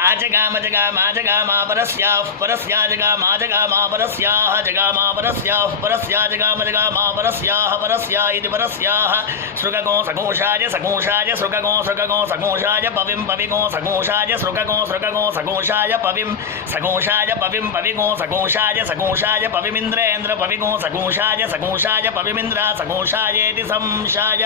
आजगामजगामाजगामा परस्याः परस्याजगामाजगामा परस्याः जगामा परस्याः परस्याजगामजगामा परस्याः परस्या इति परस्याः। सृगगो सघोषाय सघोषाय, सृगगो सृगगो, सघोषाय पविं पविगो, सघोषाय सृगगो सृगगो, सघोषाय पविं सघोषाय पविं पविगो, सघोषाय सघोषाय पविमिन्द्रेन्द्र पविगो, सघोषाय सघोषाय पविमिन्द्र, सघोषायेति संशाय।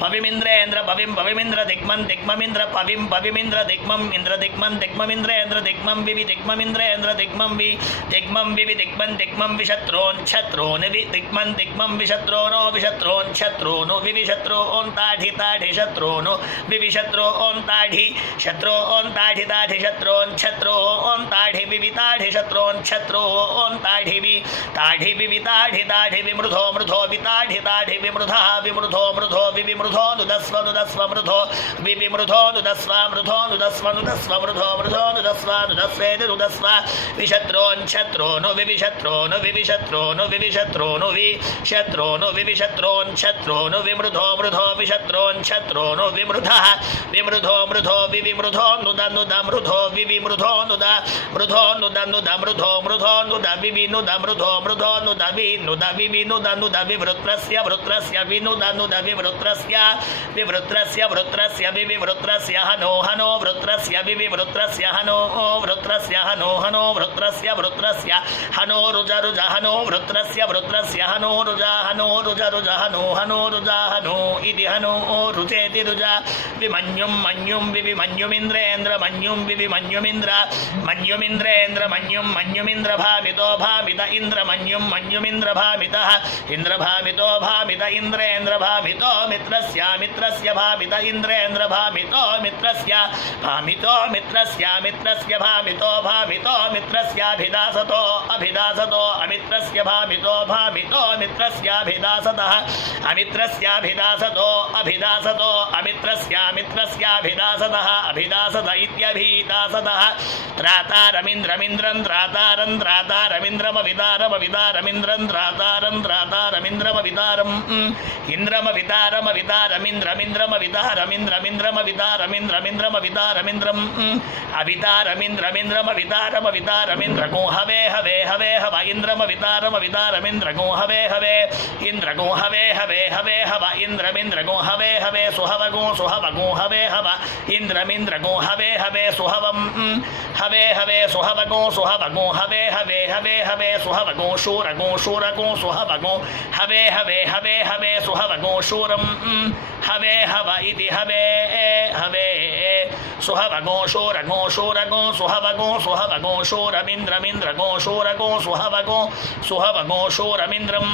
पविमिन्द्रेन्द्र पविं पविमिन्द्र दिग्मन् दिग्ममिन्द्र पविं पविमिन्द्र इन्द्र दिग्ममिन्द्रेन्द्र दिग्मं विवि दिग्ममिन्द्रेन्द्र दिग्मं वि दिग्मं विवि दिग्मन् दिग्मं विशत्रोञ्छत्रोन् वि दिग्मन् दिग्मं विशत्रोनो विशत्रोञ्छत्रोनु विविशत्रो ओन्ताढि ताढि शत्रोनु विविशत्रो ओन्ताढि शत्रो ओन्ताढि ताढि शत्रोञ्छत्रो ओन्ताढि विविताढि शत्रोञ्छत्रो ओन्ताढि वि ताढि विविताढि ताढि विमृधो, मृधो विताढि ताढि विमृधः, विमृधो, मृधो विविमृधो नुदस्व नुदस्व, मृधो विविमृधो नुदस्व, मृधो, नुदस्व नुदस्व, मृधो मृधो नुदस्व नुदस्वेति नुदस्व विशत्रोञ्छत्रो नु विविशत्रो नु विविशत्रो नु विविशत्रो नु विशत्रो नु विविशत्रोञ्छत्रो नु विमृधो मृधो विशत्रोञ्छत्रो नु विमृधः विमृधो मृधो विविमृधो नुद नुद मृधो विविमृधो नुद मृधो नुद नुद मृधो मृधो नुद विवि नुद मृधो मृधो नुद वि नुद विवि नुद नुद विवृत्रस्य वृत्रस्य विनुद नुद विवृत्रस्य विवृत्रस्य वृत्रस्य विविवृत्रस्य हनो हनो वृत्रस्य विविवृत्रस्य हनो वृत्रस्य हनो हनो वृत्रस्य वृत्रस्य हनो रुज रुज हनो वृत्रस्य वृत्रस्य हनो रुज हनो रुज रुज हनो हनो रुज हनो इति हनो रुचेति रुज विमन्युं मन्युं विविमन्युमिन्द्रेन्द्र मन्युं विविमन्युमिन्द्र मन्युमिन्द्रेन्द्र मन्युं मन्युमिन्द्र भामितो भामित इन्द्र मन्युं मन्युमिन्द्र भामितः इन्द्र भामितो भामित इन्द्रेन्द्र भामितो मित्रस्य मित्रस्य भामित इन्द्रेन्द्र भामितो मित्रस्य भामितो मित्रस्य मित्रस्य भामितो भामितो मित्रस्याभिदासतो अभिदासतो अमित्रस्य भामितो भामितो मित्रस्याभिदासतः अमित्रस्याभिदासतो अभिदासतो अमित्रस्यामित्रस्याभिदासतः अभिदासत इत्यभिदासतः त्रातारमिन्द्रमिन्द्रं त्रातारं त्रातारमिन्द्रमविदारमविदारमिन्द्रं त्रातारं त्रातारमिन्द्रमविदारम् इन्द्रमविदारमविदारमिन्द्रमिन्द्रमविदारमिन्द्रमिन्द्रमविदारमिन्द्रमिन्द्रमविदारमिन्द्रम् అవితారమింద్రమింద్రమవితారమ వితారమింద్రగో highway highway highway హవ ఇంద్రమవితారమ వితారమింద్రగో highway highway ఇంద్రగో highway highway highway హవ ఇంద్రమింద్రగో highway highway సుహవగో సుహవగో highway హవ ఇంద్రమింద్రగో highway highway సుహవం highway highway సుహవగో సుహవగో highway highway highway highway సుహవగో శూరగో శూరగో సుహవగో highway highway highway highway సుహవగో శూరం highway హవ ఇది highway highway Sohabago, Shorago, Shorago, Sohabago, Sohabago, Shoramindra, Mindrago, Shorago, Sohabago, Sohabago, Shoramindram,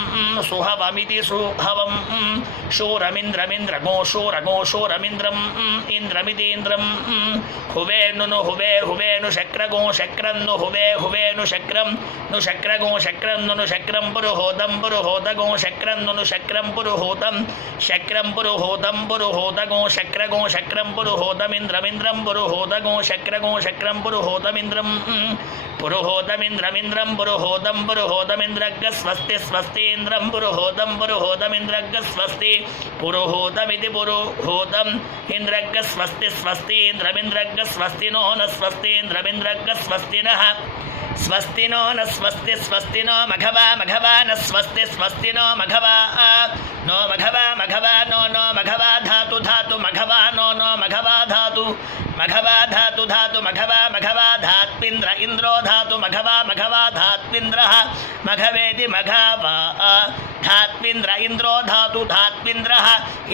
Sohabamiti, Sohabam, Shoramindra, Mindrago, mm, mm, Shorago, mm, Shoramindram, Indramiti, Indram, Juveno, no Juve, Juveno, Shakrago, Shakran, no Juve, Juveno, Shakram, no Shakrago, Shakram, no Shakram, Puruhodam, Puruhodago, Shakran, no Shakram, Puruhodam, Shakram, Puruhodam, Puruhodago, Shakrago, Shakram, Puruhodam, Indramindram, पुरुहोदगो शक्रगो शक्रं पुरुहोदमिन्द्रं पुरुहोदमिन्द्रमिन्द्रं पुरुहोदं पुरुहोदमिन्द्रग्ग स्वस्ति स्वस्तीन्द्रं पुरुहोदं पुरुहोदमिन्द्रग्ग स्वस्ति पुरुहोदमिति पुरुहोदम्। इन्द्रग्ग स्वस्ति स्वस्तीन्द्रमिन्द्रग्ग स्वस्ति no न स्वस्तीन्द्रमिन्द्रग्ग स्वस्ति नः। स्वस्ति no न स्वस्ति स्वस्ति नो मघवा मघवा न स्वस्ति स्वस्ति नो मघवा। नो मघवा मघवा, नो नो मघवा धातु धातु मघवा, नो नो मघवा धातु। मघवा धातु धातु मघवा मघवा धात्विन्द्र इन्द्रो धातु मघवा मघवा धात्विन्द्रः मघवेति मघवा। धात्विन्द्र इन्द्रो धातु धात्विन्द्रः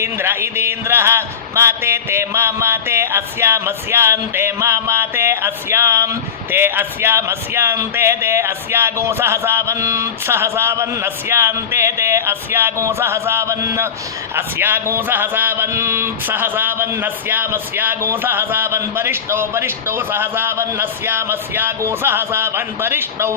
इन्द्र इदीन्द्रः माते ते मा माते अस्यामस्यान्ते माते अस्यां ते अस्यामस्यान्ते ते अस्यागो सहसावन् सहसावन्नस्यान्ते ते अस्यागो सहसावन्। अस्यागो सहसावन् सहसावन्नस्यामस्यागो सहसावन् वरिष्ठौ वरिष्ठौ सहसावन्नस्यामस्यागो सहसावन् वरिष्ठौ।